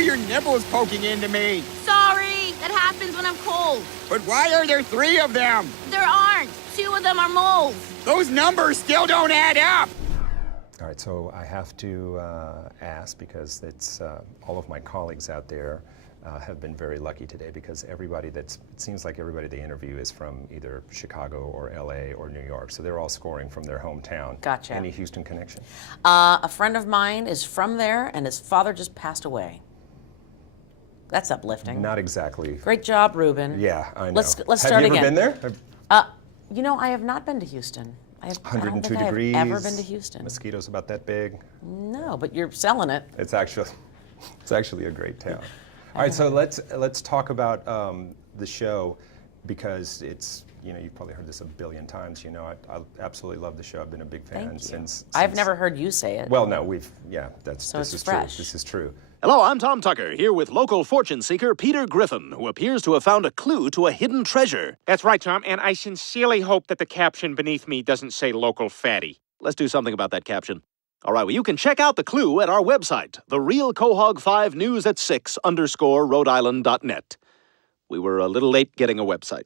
are your nipples poking into me? Sorry, that happens when I'm cold. But why are there 3 of them? There aren't. 2 of them are moles. Those numbers still don't add up. All right, so I have to ask, because it's all of my colleagues out there have been very lucky today, because it seems like everybody they interview is from either Chicago or LA or New York, so they're all scoring from their hometown. Gotcha. Any Houston connection? A friend of mine is from there, and his father just passed away. That's uplifting. Not exactly. Great job, Ruben. Yeah, I know. Let's start again. Have you again. ever been there? You know, I have not been to Houston. I don't 102 think degrees. I've ever been to Houston. Mosquitoes about that big. No, but you're selling it. It's actually a great town. All right, so let's talk about the show, because it's, you've probably heard this a billion times. I absolutely love the show. I've been a big fan since. I've never heard you say it. Well, no, this is fresh. true. This is true. Hello, I'm Tom Tucker, here with local fortune seeker Peter Griffin, who appears to have found a clue to a hidden treasure. That's right, Tom, and I sincerely hope that the caption beneath me doesn't say local fatty. Let's do something about that caption. All right, well, you can check out the clue at our website, therealquahog5news at 6_Rhode Island.net. We were a little late getting a website.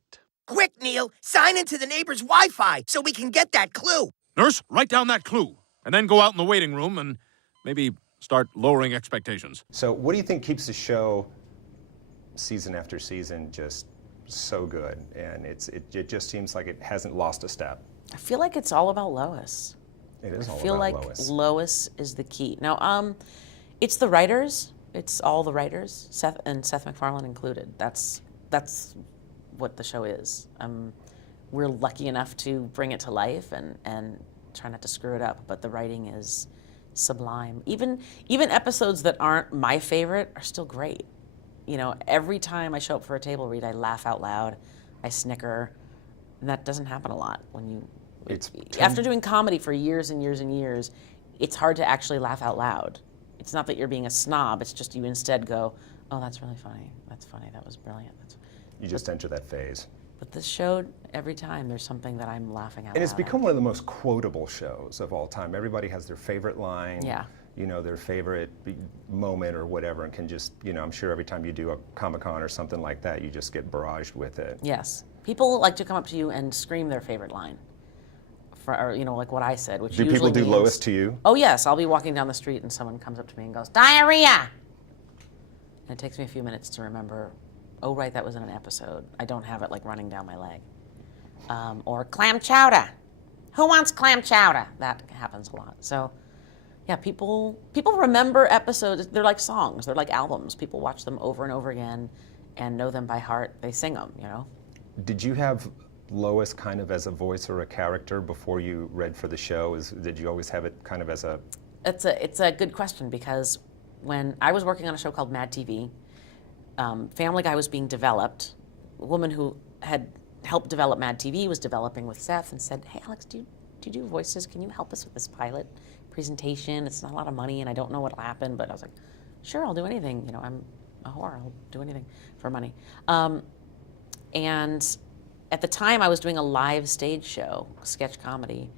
Quick, Neil, sign into the neighbor's Wi-Fi so we can get that clue. Nurse, write down that clue, and then go out in the waiting room and maybe start lowering expectations. So what do you think keeps the show season after season just so good? And it just seems like it hasn't lost a step. I feel like it's all about Lois. It is all I feel about like Lois. Lois is the key. Now, it's the writers. It's all the writers, Seth MacFarlane included. That's what the show is. We're lucky enough to bring it to life and try not to screw it up, but the writing is sublime. Even episodes that aren't my favorite are still great. Every time I show up for a table read, I laugh out loud, I snicker, and that doesn't happen a lot when you. After doing comedy for years and years and years, it's hard to actually laugh out loud. It's not that you're being a snob, it's just you instead go, oh, that's really funny, that's funny, that was brilliant. You just enter that phase. But this show, every time there's something that I'm laughing out loud. And it's become one of the most quotable shows of all time. Everybody has their favorite line, their favorite moment or whatever, and can just, I'm sure every time you do a Comic-Con or something like that, you just get barraged with it. Yes. People like to come up to you and scream their favorite line. Like what I said, which do usually people do means, Lois to you? Oh yes, I'll be walking down the street and someone comes up to me and goes, diarrhea! And it takes me a few minutes to remember, oh right, that was in an episode. I don't have it like running down my leg. Or clam chowder. Who wants clam chowder? That happens a lot. So yeah, people remember episodes. They're like songs, they're like albums. People watch them over and over again and know them by heart. They sing them, Did you have Lois kind of as a voice or a character before you read for the show? Did you always have it kind of as a... It's a good question, because when I was working on a show called Mad TV, Family Guy was being developed. A woman who had helped develop Mad TV was developing with Seth and said, hey Alex, do you do voices? Can you help us with this pilot presentation? It's not a lot of money and I don't know what'll happen, but I was like, sure, I'll do anything. I'm a whore, I'll do anything for money. And at the time, I was doing a live stage show, sketch comedy,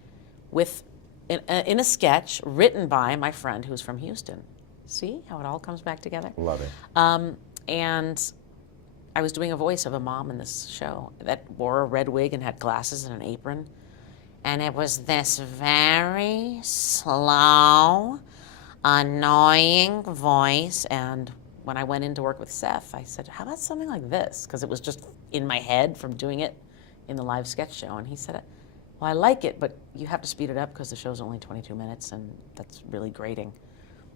in a sketch written by my friend who's from Houston. See how it all comes back together? Love it. And I was doing a voice of a mom in this show that wore a red wig and had glasses and an apron. And it was this very slow, annoying voice. And when I went in to work with Seth, I said, how about something like this? Because it was just in my head from doing it in the live sketch show. And he said, well, I like it, but you have to speed it up because the show's only 22 minutes and that's really grating.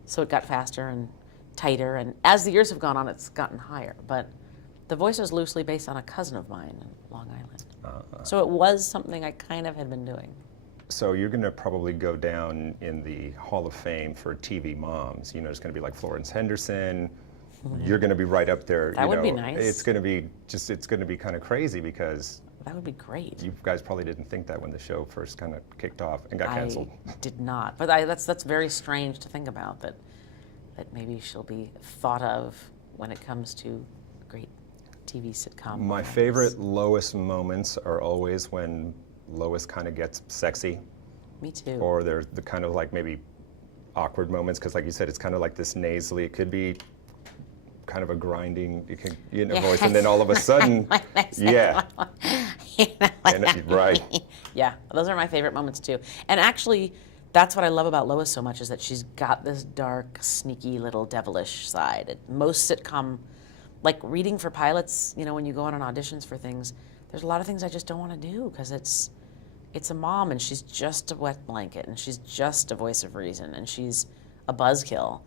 So it got faster and tighter, and as the years have gone on, it's gotten higher. But the voice is loosely based on a cousin of mine in Long Island. So it was something I kind of had been doing. So you're going to probably go down in the Hall of Fame for TV moms. It's going to be like Florence Henderson. You're going to be right up there. That would be nice. It's going to be kind of crazy, because that would be great. You guys probably didn't think that when the show first kind of kicked off and got canceled. I did not, but that's very strange to think about, that maybe she'll be thought of when it comes to great TV sitcom. My favorite Lois moments are always when Lois kind of gets sexy. Me too. Or they're the kind of like maybe awkward moments, because like you said, it's kind of like this nasally. It could be kind of a grinding, voice, and then all of a sudden, yeah. Right. Yeah, those are my favorite moments too. And actually, that's what I love about Lois so much, is that she's got this dark, sneaky little devilish side. Most sitcom, like reading for pilots, when you go on auditions for things, there's a lot of things I just don't want to do because it's a mom and she's just a wet blanket and she's just a voice of reason and she's a buzzkill.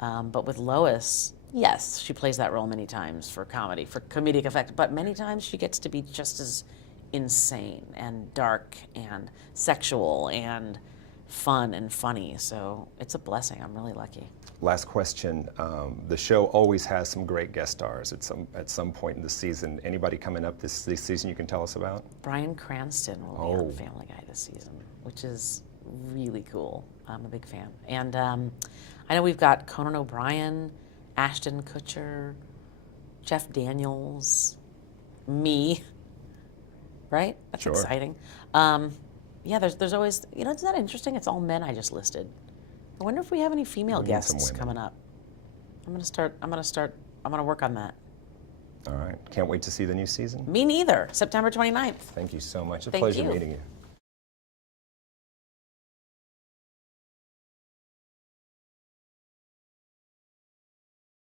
But with Lois, yes, she plays that role many times for comedy, for comedic effect, but many times she gets to be just as insane and dark and sexual and fun and funny. So it's a blessing. I'm really lucky. Last question. The show always has some great guest stars at some point in the season. Anybody coming up this season you can tell us about? Bryan Cranston will be on Family Guy this season, which is really cool. I'm a big fan. And I know we've got Conan O'Brien, Ashton Kutcher, Jeff Daniels, me, right? That's Sure. exciting. Yeah, there's always, isn't that interesting? It's all men I just listed. I wonder if we have any female We need some guests women. coming up. I'm gonna work on that. All right. Can't wait to see the new season. Me neither. September 29th. Thank you so much. A Thank pleasure you. meeting you.